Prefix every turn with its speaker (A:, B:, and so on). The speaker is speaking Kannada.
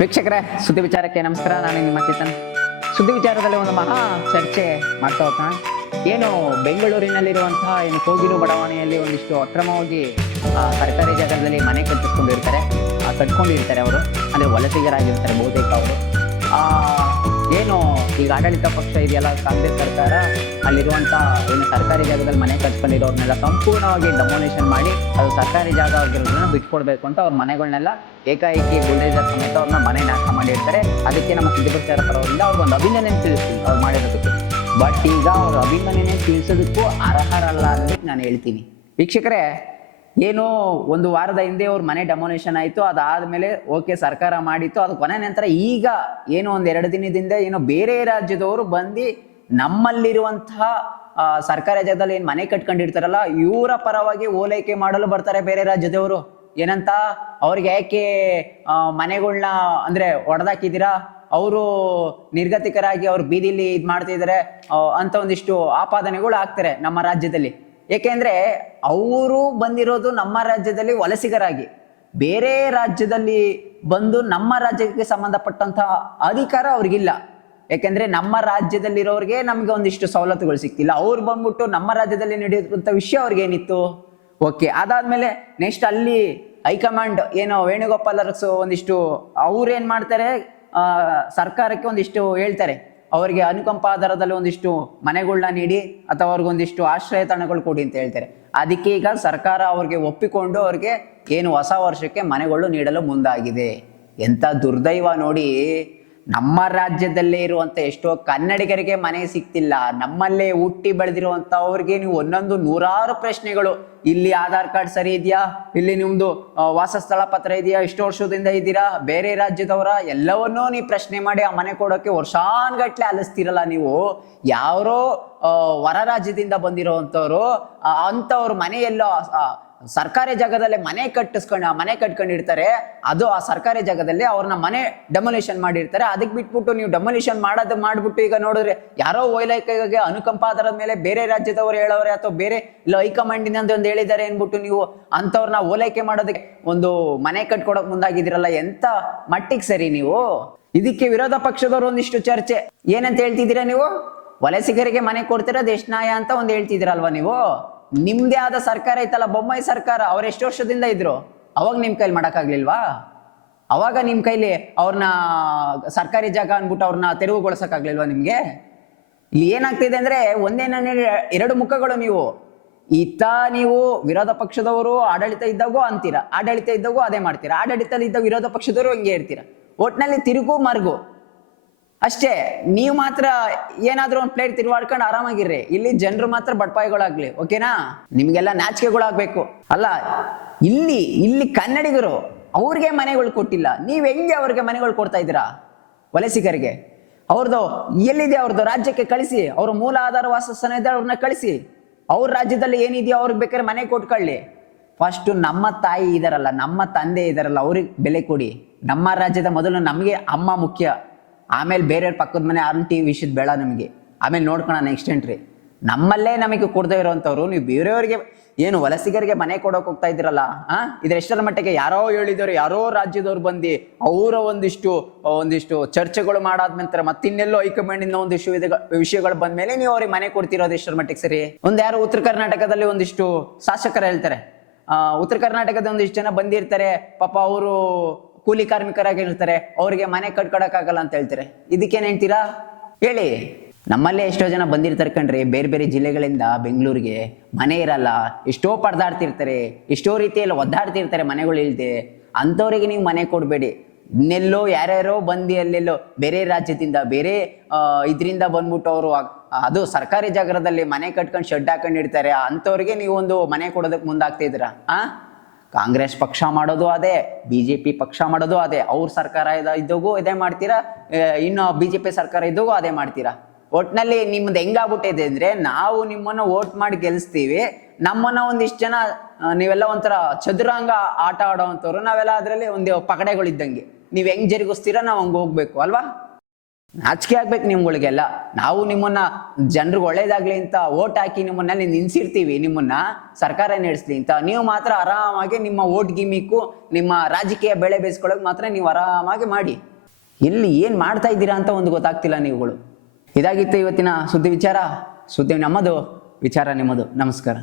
A: ವೀಕ್ಷಕರೇ ಸುದ್ದಿ ವಿಚಾರಕ್ಕೆ ನಮಸ್ಕಾರ. ನಾನು ನಿಮ್ಮ ಚೇತನ್. ಸುದ್ದಿ ವಿಚಾರದಲ್ಲಿ ಒಂದು ಮಹಾ ಚರ್ಚೆ ಮಾಡ್ತಾ ಹೋಗ್ತಾ ಏನು ಬೆಂಗಳೂರಿನಲ್ಲಿರುವಂತಹ ಏನು ಕೋಗಿಲು ಬಡಾವಣೆಯಲ್ಲಿ ಒಂದಿಷ್ಟು ಅಕ್ರಮವಾಗಿ ಸರ್ಕಾರಿ ಜಾಗದಲ್ಲಿ ಮನೆ ಕಟ್ಟಿಸ್ಕೊಂಡಿರ್ತಾರೆ. ಕಟ್ಕೊಂಡಿರ್ತಾರೆ ಅವರು. ಅಂದರೆ ವಲಸಿಗರಾಗಿರ್ತಾರೆ ಬಹುತೇಕ ಅವರು. ಆ, ಏನು ಈಗ ಆಡಳಿತ ಪಕ್ಷ ಇದೆಯಲ್ಲ, ಕಾಂಗ್ರೆಸ್ ಸರ್ಕಾರ ಅಲ್ಲಿರುವಂಥ ಏನು ಸರ್ಕಾರಿ ಜಾಗದಲ್ಲಿ ಮನೆ ಕಟ್ಕೊಂಡಿರೋರ್ನೆಲ್ಲ ಸಂಪೂರ್ಣವಾಗಿ ಡಮೋನೇಷನ್ ಮಾಡಿ, ಅದು ಸರ್ಕಾರಿ ಜಾಗ ಆಗಿರೋದನ್ನ ಬಿಟ್ಕೊಡ್ಬೇಕು ಅಂತ ಅವ್ರ ಮನೆಗಳನ್ನೆಲ್ಲ ಏಕಾಏಕಿ ಬುಲ್ಡೇಜರ್ ಸಮೇತ ಅವ್ರನ್ನ ಮನೆ ನಾಶ ಮಾಡಿರ್ತಾರೆ ಅದಕ್ಕೆ ನಮ್ಮ ಸಿದ್ಧಪಡಿಸಿದ ಪರವಾಗಿಲ್ಲ ಅವ್ರಿಗೆ ಒಂದು ಅಭಿನಂದನೆ ತಿಳಿಸ್ತೀನಿ ಅವ್ರು ಮಾಡಿರೋದಕ್ಕೆ. ಬಟ್ ಈಗ ಅವ್ರ ಅಭಿನಂದನೆ ತಿಳಿಸೋದಕ್ಕೂ ಅರ್ಹರಲ್ಲ ಅಂತ ನಾನು ಹೇಳ್ತೀನಿ. ವೀಕ್ಷಕರೇ ಏನು ಒಂದು ವಾರದ ಹಿಂದೆ ಅವ್ರ ಮನೆ ಡೆಮೋನೇಷನ್ ಆಯಿತು, ಅದಾದಮೇಲೆ ಓಕೆ ಸರ್ಕಾರ ಮಾಡಿತ್ತು. ಅದು ಕೊನೆ ನಂತರ ಈಗ ಏನು ಒಂದು ಎರಡು ದಿನದಿಂದ ಏನೋ ಬೇರೆ ರಾಜ್ಯದವರು ಬಂದು ನಮ್ಮಲ್ಲಿರುವಂತಹ ಸರ್ಕಾರಿ ಜಾಗದಲ್ಲಿ ಏನು ಮನೆ ಕಟ್ಕೊಂಡಿರ್ತಾರಲ್ಲ, ಇವರ ಪರವಾಗಿ ಓಲೈಕೆ ಮಾಡಲು ಬರ್ತಾರೆ ಬೇರೆ ರಾಜ್ಯದವರು. ಏನಂತ? ಅವ್ರಿಗೆ ಯಾಕೆ ಮನೆಗಳನ್ನ ಅಂದರೆ ಒಡೆದಾಕಿದ್ದೀರಾ? ಅವರು ನಿರ್ಗತಿಕರಾಗಿ ಅವ್ರು ಬೀದಿಲಿ ಇದು ಮಾಡ್ತಿದ್ದಾರೆ ಅಂತ ಒಂದಿಷ್ಟು ಆಪಾದನೆಗಳು ಆಗ್ತಾರೆ ನಮ್ಮ ರಾಜ್ಯದಲ್ಲಿ. ಏಕೆಂದ್ರೆ ಅವರು ಬಂದಿರೋದು ನಮ್ಮ ರಾಜ್ಯದಲ್ಲಿ ವಲಸಿಗರಾಗಿ. ಬೇರೆ ರಾಜ್ಯದಲ್ಲಿ ಬಂದು ನಮ್ಮ ರಾಜ್ಯಕ್ಕೆ ಸಂಬಂಧಪಟ್ಟಂತಹ ಅಧಿಕಾರ ಅವ್ರಿಗಿಲ್ಲ. ಯಾಕೆಂದ್ರೆ ನಮ್ಮ ರಾಜ್ಯದಲ್ಲಿರೋರಿಗೆ ನಮ್ಗೆ ಒಂದಿಷ್ಟು ಸವಲತ್ತುಗಳು ಸಿಕ್ತಿಲ್ಲ ಅವ್ರು ಬಂದ್ಬಿಟ್ಟು ನಮ್ಮ ರಾಜ್ಯದಲ್ಲಿ ನಡೆಯುವಂಥ ವಿಷಯ ಅವ್ರಿಗೆ ಏನಿತ್ತು ಓಕೆ, ಅದಾದ್ಮೇಲೆ ನೆಕ್ಸ್ಟ್ ಅಲ್ಲಿ ಹೈಕಮಾಂಡ್ ಏನು ವೇಣುಗೋಪಾಲ್ ಅರಸು ಒಂದಿಷ್ಟು ಅವ್ರು ಏನ್ ಮಾಡ್ತಾರೆ ಸರ್ಕಾರಕ್ಕೆ ಒಂದಿಷ್ಟು ಹೇಳ್ತಾರೆ. ಅವರಿಗೆ ಅನುಕಂಪ ಆಧಾರದಲ್ಲಿ ಒಂದಿಷ್ಟು ಮನೆಗಳನ್ನ ನೀಡಿ ಅಥವಾ ಅವ್ರಿಗೊಂದಿಷ್ಟು ಆಶ್ರಯ ತಾಣಗಳು ಕೊಡಿ ಅಂತ ಹೇಳ್ತಾರೆ. ಅದಕ್ಕೆ ಈಗ ಸರ್ಕಾರ ಅವ್ರಿಗೆ ಒಪ್ಪಿಕೊಂಡು ಅವ್ರಿಗೆ ಏನು ಹೊಸ ವರ್ಷಕ್ಕೆ ಮನೆಗಳು ನೀಡಲು ಮುಂದಾಗಿದೆ. ಎಂಥ ದುರ್ದೈವ ನೋಡಿ. ನಮ್ಮ ರಾಜ್ಯದಲ್ಲೇ ಇರುವಂತ ಎಷ್ಟೋ ಕನ್ನಡಿಗರಿಗೆ ಮನೆ ಸಿಗ್ತಿಲ್ಲ. ನಮ್ಮಲ್ಲೇ ಹುಟ್ಟಿ ಬೆಳೆದಿರುವಂತ ಅವ್ರಿಗೆ ನೀವು ಒಂದೊಂದು ನೂರಾರು ಪ್ರಶ್ನೆಗಳು. ಇಲ್ಲಿ ಆಧಾರ್ ಕಾರ್ಡ್ ಸರಿ ಇದೆಯಾ? ಇಲ್ಲಿ ನಿಮ್ದು ವಾಸಸ್ಥಳ ಪತ್ರ ಇದೆಯಾ? ಇಷ್ಟು ವರ್ಷದಿಂದ ಇದ್ದೀರಾ? ಬೇರೆ ರಾಜ್ಯದವರ ಎಲ್ಲವನ್ನೂ ನೀವು ಪ್ರಶ್ನೆ ಮಾಡಿ ಆ ಮನೆ ಕೊಡೋಕೆ ವರ್ಷಾನ್ಗಟ್ಲೆ ಅಲಿಸ್ತಿರಲ್ಲ ನೀವು. ಯಾರೋ ಹೊರ ರಾಜ್ಯದಿಂದ ಬಂದಿರುವಂಥವ್ರು ಅಂಥವ್ರು ಮನೆಯೆಲ್ಲೋ ಸರ್ಕಾರಿ ಜಾಗದಲ್ಲಿ ಮನೆ ಕಟ್ಟಿಸ್ಕೊಂಡು, ಆ ಮನೆ ಕಟ್ಕೊಂಡಿರ್ತಾರೆ, ಅದು ಆ ಸರ್ಕಾರಿ ಜಾಗದಲ್ಲಿ ಅವ್ರನ್ನ ಮನೆ ಡೆಮೊಲೇಷನ್ ಮಾಡಿರ್ತಾರೆ. ಅದಕ್ಕೆ ಬಿಟ್ಬಿಟ್ಟು ನೀವು ಡೆಮೊಲೇಷನ್ ಮಾಡೋದು ಮಾಡ್ಬಿಟ್ಟು ಈಗ ನೋಡಿದ್ರೆ ಯಾರೋ ಓಲೈಕೆಗೆ ಅನುಕಂಪ ಅದರ ಮೇಲೆ ಬೇರೆ ರಾಜ್ಯದವರು ಹೇಳೋರೆ ಅಥವಾ ಬೇರೆ ಇಲ್ಲ ಹೈಕಮಾಂಡಿನ ಒಂದು ಹೇಳಿದ್ದಾರೆ ಅನ್ಬಿಟ್ಟು ನೀವು ಅಂಥವ್ರನ್ನ ಓಲೈಕೆ ಮಾಡೋದಕ್ಕೆ ಒಂದು ಮನೆ ಕಟ್ಕೊಡಕ್ ಮುಂದಾಗಿದ್ದೀರಲ್ಲ, ಎಂತ ಮಟ್ಟಿಗೆ ಸರಿ ನೀವು? ಇದಕ್ಕೆ ವಿರೋಧ ಪಕ್ಷದವರು ಒಂದಿಷ್ಟು ಚರ್ಚೆ. ಏನಂತ ಹೇಳ್ತಿದ್ದೀರಾ ನೀವು? ವಲಸಿಗರಿಗೆ ಮನೆ ಕೊಡ್ತೀರಾ ದೇಶನಾಯ ಅಂತ ಒಂದು ಹೇಳ್ತಿದ್ದೀರಲ್ವಾ ನೀವು? ನಿಮ್ದೇ ಆದ ಸರ್ಕಾರ ಐತಲ್ಲ, ಬೊಮ್ಮಾಯಿ ಸರ್ಕಾರ, ಅವ್ರು ಎಷ್ಟು ವರ್ಷದಿಂದ ಇದ್ರು? ಅವಾಗ ನಿಮ್ ಕೈಲಿ ಮಾಡೋಕ್ಕಾಗ್ಲಿಲ್ವಾ? ಅವಾಗ ನಿಮ್ ಕೈಲಿ ಅವ್ರನ್ನ ಸರ್ಕಾರಿ ಜಾಗ ಅನ್ಬಿಟ್ಟು ಅವ್ರನ್ನ ತೆರವುಗೊಳಿಸೋಕ್ಕಾಗ್ಲಿಲ್ವಾ ನಿಮ್ಗೆ? ಇಲ್ಲಿ ಏನಾಗ್ತಿದೆ ಅಂದ್ರೆ ಒಂದೇ ಎರಡು ಮುಖಗಳು ನೀವು. ಇತ್ತ ನೀವು ವಿರೋಧ ಪಕ್ಷದವರು, ಆಡಳಿತ ಇದ್ದಾಗೂ ಅಂತೀರಾ. ಆಡಳಿತ ಇದ್ದಾಗೂ ಅದೇ ಮಾಡ್ತೀರಾ. ಆಡಳಿತ ಇದ್ದ ವಿರೋಧ ಪಕ್ಷದವರು ಹಂಗೆ ಇರ್ತೀರಾ. ಒಟ್ನಲ್ಲಿ ತಿರುಗು ಮರ್ಗು. ಅಷ್ಟೇ, ನೀವು ಮಾತ್ರ ಏನಾದ್ರೂ ಒಂದು ಪ್ಲೇಟ್ ತಿರುವಾಡ್ಕೊಂಡು ಆರಾಮಾಗಿರ್ರಿ. ಇಲ್ಲಿ ಜನರು ಮಾತ್ರ ಬಟ್ಪಾಯಿಗಳಾಗ್ಲಿ ಓಕೆನಾ? ನಿಮ್ಗೆಲ್ಲ ನಾಚಿಕೆಗಳಾಗ್ಬೇಕು. ಅಲ್ಲ, ಇಲ್ಲಿ ಇಲ್ಲಿ ಕನ್ನಡಿಗರು ಅವ್ರಿಗೆ ಮನೆಗಳು ಕೊಟ್ಟಿಲ್ಲ. ನೀವು ಹೆಂಗೆ ಅವ್ರಿಗೆ ಮನೆಗಳು ಕೊಡ್ತಾ ಇದ್ದೀರಾ? ವಲಸಿಗರಿಗೆ. ಅವ್ರದ್ದು ಎಲ್ಲಿದೆ ಅವ್ರದ್ದು ರಾಜ್ಯಕ್ಕೆ ಕಳಿಸಿ, ಅವ್ರ ಮೂಲ ಆಧಾರ ವಾಸಸ್ಥಾನ ಇದೆ ಅವ್ರನ್ನ ಕಳಿಸಿ. ಅವ್ರ ರಾಜ್ಯದಲ್ಲಿ ಏನಿದೆಯೋ ಅವ್ರಿಗೆ ಬೇಕಾದ್ರೆ ಮನೆ ಕೊಟ್ಕೊಳ್ಳಿ. ಫಸ್ಟ್ ನಮ್ಮ ತಾಯಿ ಇದಾರಲ್ಲ, ನಮ್ಮ ತಂದೆ ಇದಾರಲ್ಲ, ಅವ್ರಿಗೆ ಬೆಲೆ ಕೊಡಿ. ನಮ್ಮ ರಾಜ್ಯದ ಮೊದಲು ನಮಗೆ ಅಮ್ಮ ಮುಖ್ಯ. ಆಮೇಲೆ ಬೇರೆಯವ್ರ ಪಕ್ಕದ ಮನೆ ಆಂಟಿ ವಿಷಯದ ಬೇಡ ನಮಗೆ. ಆಮೇಲೆ ನೋಡ್ಕೋಣ ನೆಕ್ಸ್ಟ್ ಎಂಟ್ರಿ ನಮ್ಮಲ್ಲೇ ನಮಗೆ ಕೊಡದೇ ಇರೋವಂಥವ್ರು ನೀವು ಬೇರೆಯವ್ರಿಗೆ ಏನು ವಲಸಿಗರಿಗೆ ಮನೆ ಕೊಡೋಕೆ ಹೋಗ್ತಾ ಇದ್ದೀರಲ್ಲ ಇದ್ರ ಎಷ್ಟರ ಮಟ್ಟಿಗೆ ಯಾರೋ ಹೇಳಿದವರು, ಯಾರೋ ರಾಜ್ಯದವ್ರು ಬಂದು ಅವರ ಒಂದಿಷ್ಟು ಒಂದಿಷ್ಟು ಚರ್ಚೆಗಳು ಮಾಡಾದ ನಂತರ ಮತ್ತಿನ್ನೆಲ್ಲೋ ಹೈಕಮಾಂಡಿಂದ ಒಂದಿಷ್ಟು ವಿಷಯಗಳು ಬಂದ ಮೇಲೆ ನೀವು ಅವ್ರಿಗೆ ಮನೆ ಕೊಡ್ತಿರೋದು ಎಷ್ಟರ ಮಟ್ಟಿಗೆ ಸರಿ? ಒಂದು ಯಾರು ಉತ್ತರ ಕರ್ನಾಟಕದಲ್ಲಿ ಒಂದಿಷ್ಟು ಶಾಸಕರು ಹೇಳ್ತಾರೆ. ಉತ್ತರ ಕರ್ನಾಟಕದ ಒಂದಿಷ್ಟು ಜನ ಬಂದಿರ್ತಾರೆ, ಪಾಪ ಅವರು ಕೂಲಿ ಕಾರ್ಮಿಕರಾಗಿರ್ತಾರೆ ಅವ್ರಿಗೆ ಮನೆ ಕಟ್ಕೊಡಕ್ಕಾಗಲ್ಲ ಅಂತ ಹೇಳ್ತಾರೆ. ಇದಕ್ಕೇನ್ ಹೇಳ್ತೀರಾ? ಹೇಳಿ. ನಮ್ಮಲ್ಲೇ ಎಷ್ಟೋ ಜನ ಬಂದಿರ್ತಾರೆ ಕಣ್ರಿ, ಬೇರೆ ಬೇರೆ ಜಿಲ್ಲೆಗಳಿಂದ ಬೆಂಗಳೂರಿಗೆ. ಮನೆ ಇರಲ್ಲ, ಎಷ್ಟೋ ಪಡ್ದಾಡ್ತಿರ್ತಾರೆ ಎಷ್ಟೋ ರೀತಿಯಲ್ಲಿ ಒದ್ದಾಡ್ತಿರ್ತಾರೆ ಮನೆಗಳು ಇಲ್ದೆ. ಅಂಥವ್ರಿಗೆ ನೀವು ಮನೆ ಕೊಡಬೇಡಿ. ಇನ್ನೆಲ್ಲೋ ಯಾರ್ಯಾರೋ ಬಂದು ಅಲ್ಲೆಲ್ಲೋ ಬೇರೆ ರಾಜ್ಯದಿಂದ, ಬೇರೆ ಇದರಿಂದ ಬಂದ್ಬಿಟ್ಟು ಅವರು ಅದು ಸರ್ಕಾರಿ ಜಾಗದಲ್ಲಿ ಮನೆ ಕಟ್ಕೊಂಡು ಶೆಡ್ ಹಾಕೊಂಡಿರ್ತಾರೆ ಅಂಥವ್ರಿಗೆ ನೀವು ಒಂದು ಮನೆ ಕೊಡೋದಕ್ಕೆ ಮುಂದಾಗ್ತಾ ಇದ್ದೀರಾ ಆ? ಕಾಂಗ್ರೆಸ್ ಪಕ್ಷ ಮಾಡೋದು ಅದೇ ಬಿ ಜೆ ಪಿ ಪಕ್ಷ ಮಾಡೋದು ಅದೇ, ಅವ್ರ ಸರ್ಕಾರ ಇದ ಇದ್ದಾಗೂ ಇದೇ ಮಾಡ್ತೀರಾ ಇನ್ನು ಬಿ ಜೆ ಪಿ ಸರ್ಕಾರ ಇದ್ದಾಗೂ ಅದೇ ಮಾಡ್ತೀರಾ? ಒಟ್ನಲ್ಲಿ ನಿಮ್ದು ಹೆಂಗಾಗ್ಬಿಟ್ಟಿದೆ ಅಂದ್ರೆ ನಾವು ನಿಮ್ಮನ್ನ ವೋಟ್ ಮಾಡಿ ಗೆಲ್ಲಿಸ್ತೀವಿ ನಮ್ಮನ್ನ ಒಂದಿಷ್ಟು ಜನ ನೀವೆಲ್ಲ ಒಂಥರ ಚದುರಂಗ ಆಟ ಆಡೋವಂಥವ್ರು ನಾವೆಲ್ಲ ಅದರಲ್ಲಿ ಒಂದು ಪಕಡೆಗಳಿದ್ದಂಗೆ. ನೀವು ಹೆಂಗ್ ಜರುಗಿಸ್ತೀರಾ ನಾವು ಹಂಗೆ ಹೋಗ್ಬೇಕು, ಅಲ್ವಾ? ನಾಚಿಕೆ ಆಗ್ಬೇಕು ನಿಮ್ಗಳಿಗೆಲ್ಲ. ನಾವು ನಿಮ್ಮನ್ನ ಜನರಿಗೆ ಒಳ್ಳೇದಾಗ್ಲಿ ಅಂತ ಓಟ್ ಹಾಕಿ ನಿಮ್ಮನ್ನ ನಿನ್ಸಿರ್ತೀವಿ ನಿಮ್ಮನ್ನ ಸರ್ಕಾರ ನಡೆಸ್ಲಿ ಅಂತ. ನೀವು ಮಾತ್ರ ಆರಾಮಾಗಿ ನಿಮ್ಮ ಓಟ್ ಗಿಮಿಕ್ಕು, ನಿಮ್ಮ ರಾಜಕೀಯ ಬೆಳೆ ಬೇಯಿಸ್ಕೊಳ್ಳೋಕೆ ಮಾತ್ರ ನೀವು ಆರಾಮಾಗಿ ಮಾಡಿ. ಇಲ್ಲಿ ಏನು ಮಾಡ್ತಾ ಇದ್ದೀರಾ ಅಂತ ಒಂದು ಗೊತ್ತಾಗ್ತಿಲ್ಲ ನೀವುಗಳು. ಇದಾಗಿತ್ತು ಇವತ್ತಿನ ಸುದ್ದಿ ವಿಚಾರ. ಸುದ್ದಿ ನಮ್ಮದು, ವಿಚಾರ ನಿಮ್ಮದು. ನಮಸ್ಕಾರ.